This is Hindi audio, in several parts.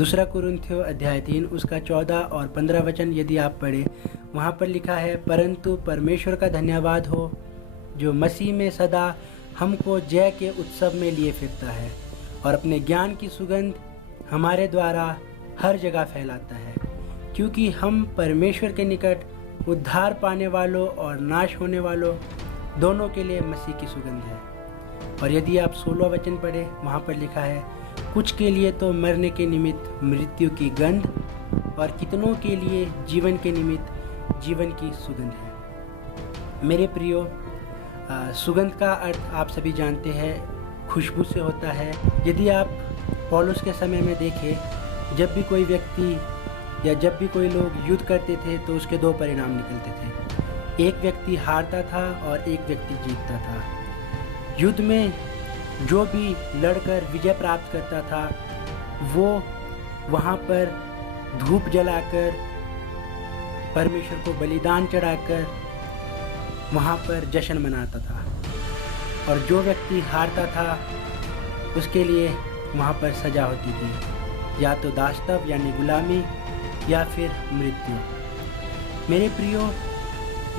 दूसरा कुरिन्थियों अध्याय 3 उसका 14 और 15 वचन यदि आप पढ़ें, वहाँ पर लिखा है, परंतु परमेश्वर का धन्यवाद हो जो मसीह में सदा हमको जय के उत्सव में लिए फिरता है और अपने ज्ञान की सुगंध हमारे द्वारा हर जगह फैलाता है, क्योंकि हम परमेश्वर के निकट उद्धार पाने वालों और नाश होने वालों दोनों के लिए मसीह की सुगंध है। और यदि आप 16 वचन पढ़े, वहाँ पर लिखा है, कुछ के लिए तो मरने के निमित्त मृत्यु की गंध और कितनों के लिए जीवन के निमित्त जीवन की सुगंध है। मेरे प्रियो, सुगंध का अर्थ आप सभी जानते हैं, खुशबू से होता है। यदि आप पौलुस के समय में देखें, जब भी कोई व्यक्ति या जब भी कोई लोग युद्ध करते थे तो उसके दो परिणाम निकलते थे। एक व्यक्ति हारता था और एक व्यक्ति जीतता था। युद्ध में जो भी लड़कर विजय प्राप्त करता था वो वहाँ पर धूप जलाकर, परमेश्वर को बलिदान चढ़ाकर वहाँ पर जश्न मनाता था, और जो व्यक्ति हारता था उसके लिए वहाँ पर सज़ा होती थी, या तो दास्तव यानी गुलामी या फिर मृत्यु। मेरे प्रियो,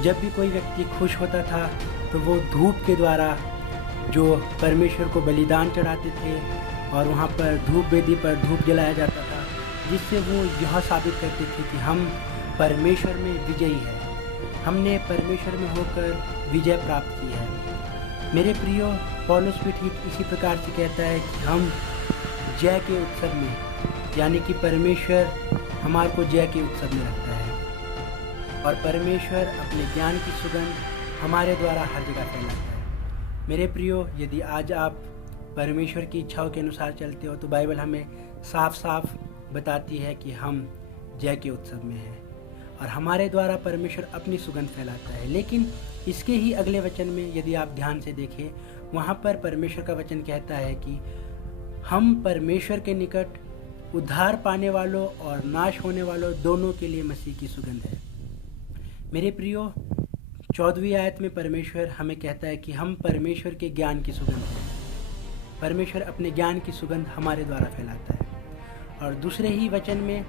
जब भी कोई व्यक्ति खुश होता था तो वो धूप के द्वारा जो परमेश्वर को बलिदान चढ़ाते थे और वहाँ पर धूप वेदी पर धूप जलाया जाता था, जिससे वो यह साबित करते थे कि हम परमेश्वर में विजयी हैं, हमने परमेश्वर में होकर विजय प्राप्त की है। मेरे प्रियो, पौलुस भी ठीक इसी प्रकार से कहता है कि हम जय के उत्सव में, यानी कि परमेश्वर हमारे को जय के उत्सव में रखता है और परमेश्वर अपने ज्ञान की सुगंध हमारे द्वारा हर जगह फैलाता है। मेरे प्रियो, यदि आज आप परमेश्वर की इच्छाओं के अनुसार चलते हो तो बाइबल हमें साफ साफ बताती है कि हम जय के उत्सव में हैं और हमारे द्वारा परमेश्वर अपनी सुगंध फैलाता है। लेकिन इसके ही अगले वचन में यदि आप ध्यान से देखें, वहाँ पर परमेश्वर का वचन कहता है कि हम परमेश्वर के निकट उद्धार पाने वालों और नाश होने वालों दोनों के लिए मसीह की सुगंध है। मेरे प्रियो, 14वीं आयत में परमेश्वर हमें कहता है कि हम परमेश्वर के ज्ञान की सुगंध हैं। परमेश्वर अपने ज्ञान की सुगंध हमारे द्वारा फैलाता है। और दूसरे ही वचन में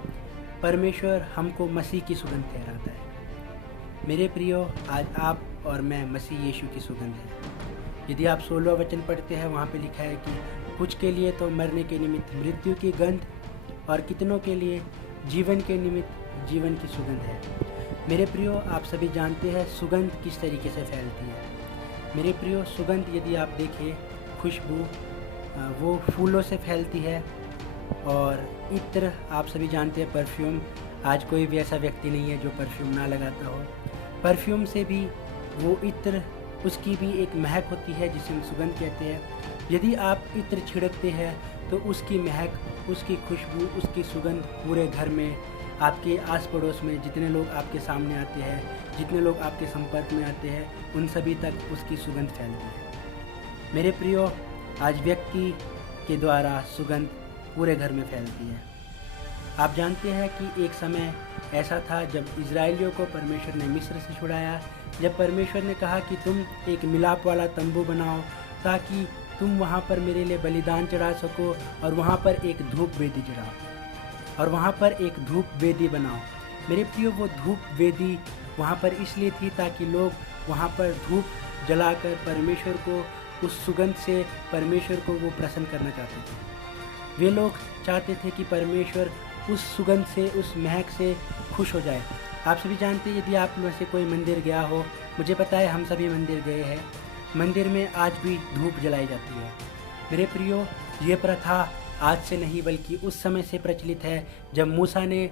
परमेश्वर हमको मसीह की सुगंध ठहराता है। मेरे प्रियो, आज आप और मैं मसीह यीशु की सुगंध है। यदि आप 16वां वचन पढ़ते हैं, वहाँ पे लिखा है कि कुछ के लिए तो मरने के निमित्त मृत्यु की गंध और कितनों के लिए जीवन के निमित्त जीवन की सुगंध है। मेरे प्रियो, आप सभी जानते हैं सुगंध किस तरीके से फैलती है। मेरे प्रियो, सुगंध यदि आप देखें, खुशबू वो फूलों से फैलती है, और इत्र आप सभी जानते हैं परफ्यूम। आज कोई भी ऐसा व्यक्ति नहीं है जो परफ्यूम ना लगाता हो। परफ्यूम से भी वो इत्र, उसकी भी एक महक होती है जिसे हम सुगंध कहते हैं। यदि आप इत्र छिड़कते हैं तो उसकी महक, उसकी खुशबू, उसकी सुगंध पूरे घर में, आपके आस पड़ोस में जितने लोग आपके सामने आते हैं, जितने लोग आपके संपर्क में आते हैं, उन सभी तक उसकी सुगंध फैलती है। मेरे प्रियो, आज व्यक्ति के द्वारा सुगंध पूरे घर में फैलती है। आप जानते हैं कि एक समय ऐसा था जब इजराइलियों को परमेश्वर ने मिस्र से छुड़ाया, जब परमेश्वर ने कहा कि तुम एक मिलाप वाला तंबू बनाओ ताकि तुम वहाँ पर मेरे लिए बलिदान चढ़ा सको, और वहाँ पर एक धूप वेदी चढ़ाओ, और वहाँ पर एक धूप वेदी बनाओ। मेरे प्रियो, वो धूप वेदी वहाँ पर इसलिए थी ताकि लोग वहाँ पर धूप जलाकर परमेश्वर को, उस सुगंध से परमेश्वर को वो प्रसन्न करना चाहते थे। वे लोग चाहते थे कि परमेश्वर उस सुगंध से, उस महक से खुश हो जाए। आप सभी जानते हैं, यदि आप में से कोई मंदिर गया हो, मुझे पता है हम सभी मंदिर गए हैं, मंदिर में आज भी धूप जलाई जाती है। मेरे प्रियो, ये प्रथा आज से नहीं बल्कि उस समय से प्रचलित है जब मूसा ने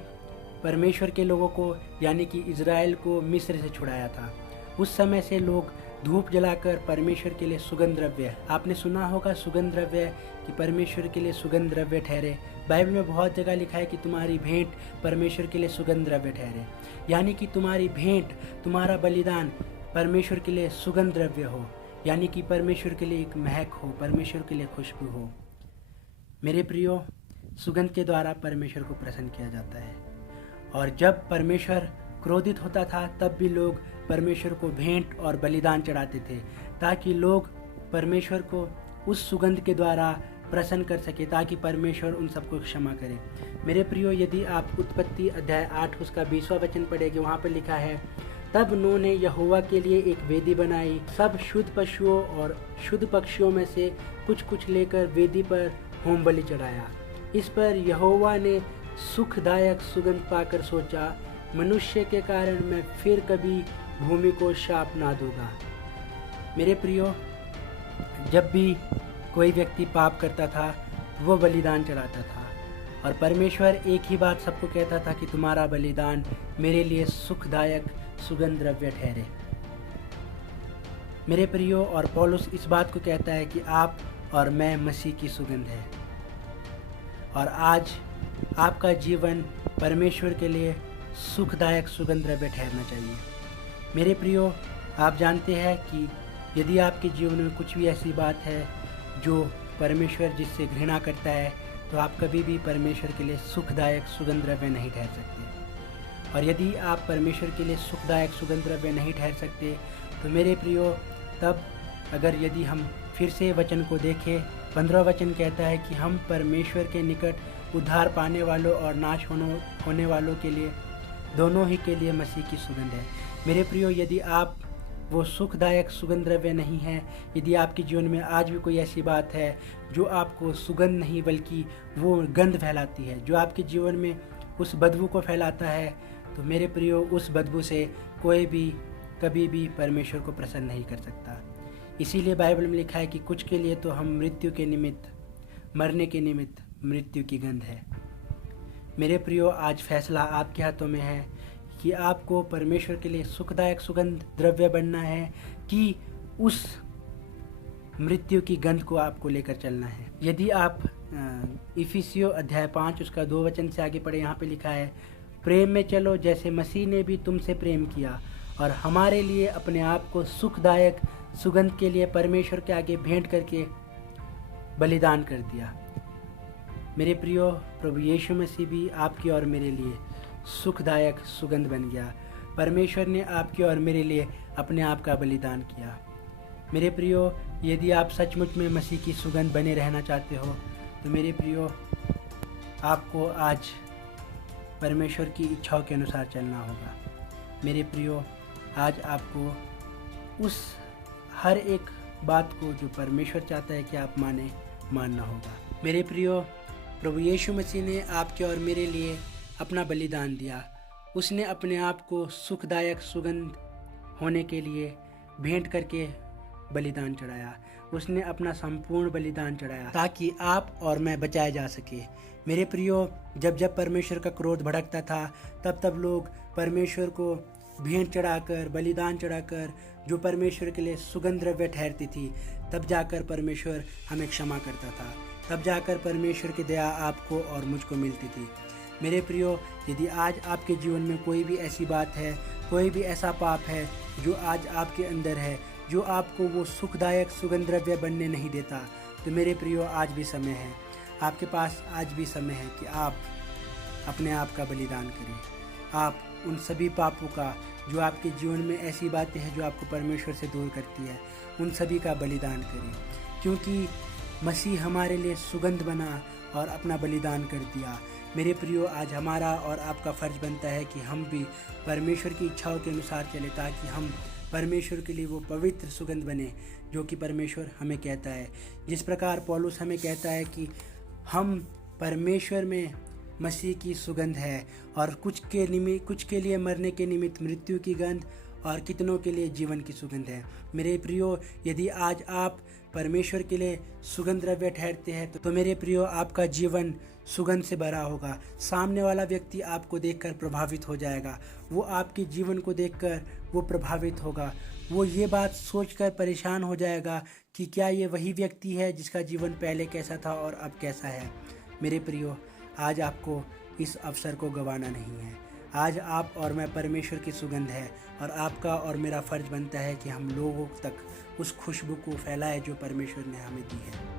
परमेश्वर के लोगों को, यानी कि इज़राइल को मिस्र से छुड़ाया था। उस समय से लोग धूप जलाकर परमेश्वर के लिए सुगंध द्रव्य, आपने सुना होगा सुगंध द्रव्य, कि परमेश्वर के लिए सुगंध द्रव्य ठहरे। बाइबल में बहुत जगह लिखा है कि तुम्हारी भेंट परमेश्वर के लिए सुगंध द्रव्य ठहरे, यानी कि तुम्हारी भेंट, तुम्हारा बलिदान परमेश्वर के लिए सुगंध द्रव्य हो, यानी कि परमेश्वर के लिए एक महक हो, परमेश्वर के लिए खुशबू हो। मेरे प्रियो, सुगंध के द्वारा परमेश्वर को प्रसन्न किया जाता है, और जब परमेश्वर क्रोधित होता था तब भी लोग परमेश्वर को भेंट और बलिदान चढ़ाते थे ताकि लोग परमेश्वर को उस सुगंध के द्वारा प्रसन्न कर सके, ताकि परमेश्वर उन सबको क्षमा करे। मेरे प्रियो, यदि आप उत्पत्ति अध्याय 8 उसका 20वां वचन पढ़ेंगे, वहाँ पर लिखा है, तब नूह ने यहोवा के लिए एक वेदी बनाई, सब शुद्ध पशुओं और शुद्ध पक्षियों में से कुछ कुछ लेकर वेदी पर होम बलि चढ़ाया। इस पर यहोवा ने सुखदायक सुगंध पाकर सोचा, मनुष्य के कारण मैं फिर कभी भूमि को शाप ना दूंगा। मेरे प्रियो, जब भी कोई व्यक्ति पाप करता था वो बलिदान चढ़ाता था, और परमेश्वर एक ही बात सबको कहता था कि तुम्हारा बलिदान मेरे लिए सुखदायक सुगंध द्रव्य ठहरे। मेरे प्रियो, और पौलुस इस बात को कहता है कि आप और मैं मसीह की सुगंध है, और आज आपका जीवन परमेश्वर के लिए सुखदायक सुगंध द्रव्य ठहरना चाहिए। मेरे प्रियो, आप जानते हैं कि यदि आपके जीवन में कुछ भी ऐसी बात है जो परमेश्वर जिससे घृणा करता है, तो आप कभी भी परमेश्वर के लिए सुखदायक सुगंध द्रव्य नहीं ठहर सकते। और यदि आप परमेश्वर के लिए सुखदायक सुगंध द्रव्य नहीं ठहर सकते, तो मेरे प्रियो, तब अगर यदि हम फिर से वचन को देखें, 15वां वचन कहता है कि हम परमेश्वर के निकट उद्धार पाने वालों और नाश होने वालों के लिए, दोनों ही के लिए मसीह की सुगंध है। मेरे प्रियो, यदि आप वो सुखदायक सुगंध द्रव्य नहीं है, यदि आपके जीवन में आज भी कोई ऐसी बात है जो आपको सुगंध नहीं बल्कि वो गंध फैलाती है, जो आपके जीवन में उस बदबू को फैलाता है, तो मेरे प्रियो, उस बदबू से कोई भी कभी भी परमेश्वर को प्रसन्न नहीं कर सकता। इसीलिए बाइबल में लिखा है कि कुछ के लिए तो हम मृत्यु के निमित्त, मरने के निमित्त मृत्यु की गंध है। मेरे प्रियो, आज फैसला आपके हाथों में है कि आपको परमेश्वर के लिए सुखदायक सुगंध द्रव्य बनना है कि उस मृत्यु की गंध को आपको लेकर चलना है। यदि आप इफिसियों अध्याय 5 उसका 2 वचन से आगे पढ़े, यहाँ पे लिखा है, प्रेम में चलो जैसे मसीह ने भी तुमसे प्रेम किया और हमारे लिए अपने आप को सुखदायक सुगंध के लिए परमेश्वर के आगे भेंट करके बलिदान कर दिया। मेरे प्रियो, प्रभु यीशु मसीह भी आपकी और मेरे लिए सुखदायक सुगंध बन गया। परमेश्वर ने आपके और मेरे लिए अपने आप का बलिदान किया। मेरे प्रियो, यदि आप सचमुच में मसीह की सुगंध बने रहना चाहते हो, तो मेरे प्रियो, आपको आज परमेश्वर की इच्छाओं के अनुसार चलना होगा। मेरे प्रियो, आज आपको उस हर एक बात को जो परमेश्वर चाहता है कि आप मानना होगा। मेरे प्रियो, प्रभु यीशु मसीह ने आपके और मेरे लिए अपना बलिदान दिया। उसने अपने आप को सुखदायक सुगंध होने के लिए भेंट करके बलिदान चढ़ाया। उसने अपना संपूर्ण बलिदान चढ़ाया ताकि आप और मैं बचाए जा सके। मेरे प्रियो, जब परमेश्वर का क्रोध भड़कता था, तब लोग परमेश्वर को भेंट चढ़ाकर, बलिदान चढ़ाकर, जो परमेश्वर के लिए सुगंध द्रव्य ठहरती थी, तब जाकर परमेश्वर हमें क्षमा करता था। तब जाकर परमेश्वर की दया आपको और मुझको मिलती थी। मेरे प्रियो, यदि आज आपके जीवन में कोई भी ऐसी बात है, कोई भी ऐसा पाप है जो आज आपके अंदर है, जो आपको वो सुखदायक सुगंध द्रव्य बनने नहीं देता, तो मेरे प्रियो, आज भी समय है, आपके पास आज भी समय है कि आप अपने आप का बलिदान करें। आप उन सभी पापों का, जो आपके जीवन में ऐसी बातें हैं जो आपको परमेश्वर से दूर करती है, उन सभी का बलिदान करें, क्योंकि मसीह हमारे लिए सुगंध बना और अपना बलिदान कर दिया। मेरे प्रियो, आज हमारा और आपका फ़र्ज बनता है कि हम भी परमेश्वर की इच्छाओं के अनुसार चले, ताकि हम परमेश्वर के लिए वो पवित्र सुगंध बने जो कि परमेश्वर हमें कहता है। जिस प्रकार पौलुस हमें कहता है कि हम परमेश्वर में मसीह की सुगंध है, और कुछ के लिए मरने के निमित्त मृत्यु की गंध, और कितनों के लिए जीवन की सुगंध है। मेरे प्रियो, यदि आज आप परमेश्वर के लिए सुगंध द्रव्य ठहरते हैं, तो मेरे प्रियो, आपका जीवन सुगंध से भरा होगा। सामने वाला व्यक्ति आपको देखकर प्रभावित हो जाएगा, वो आपके जीवन को देखकर वो प्रभावित होगा, वो ये बात सोचकर परेशान हो जाएगा कि क्या ये वही व्यक्ति है जिसका जीवन पहले कैसा था और अब कैसा है। मेरे प्रियो, आज आपको इस अवसर को गंवाना नहीं है। आज आप और मैं परमेश्वर की सुगंध है, और आपका और मेरा फ़र्ज बनता है कि हम लोगों तक उस खुशबू को फैलाएं जो परमेश्वर ने हमें दी है।